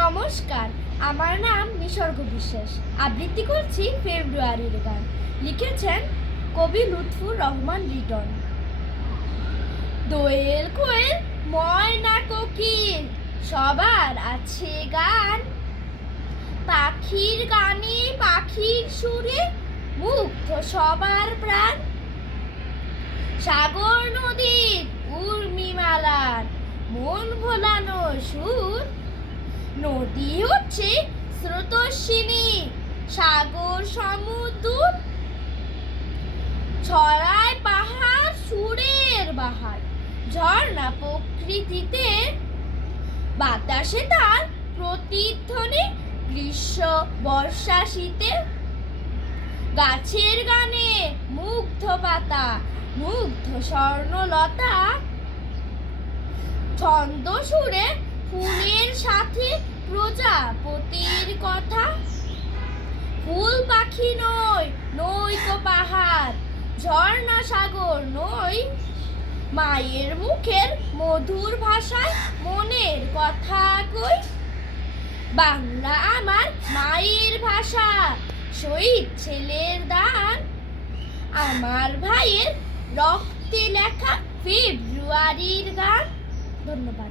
নমস্কার, আমার নাম নিসর্গ বিশ্বাস। আবৃত্তি করছি ফেব্রুয়ারির গান। লিখেছেন কবি লুৎফুর রহমান রিটন। দোয়েল কোয়েল ময়না কোকিল সবার আছে গান, পাখির গানে পাখির সুরে মুগ্ধ সবার প্রাণ। সাগর নদীর উর্মিমালার মন ভোলানো সুর, নদী হচ্ছে স্রোতস্বিনী সাগর সমুদ্র। ছড়ায় পাহাড় সুরের বাহার, ঝর্ণা প্রকৃতিতে বাতাসে তার প্রতিধ্বনি গ্রীষ্ম বর্ষা শীতে। গাছের গানে মুগ্ধ পাতা মুগ্ধ স্বর্ণলতা, ছন্দ সুরে ফুলের সাথে প্রজাপতির কথা। ফুল পাখি নয় নয়তো পাহাড়, ঝর্ণা সাগর নয়, মায়ের মুখের মধুর ভাষায় মনের কথা কই। বাংলা আমার মায়ের ভাষা, শহীদ ছেলের দান, আমার ভাইয়ের রক্তে লেখা ফেব্রুয়ারির গান। ধন্যবাদ।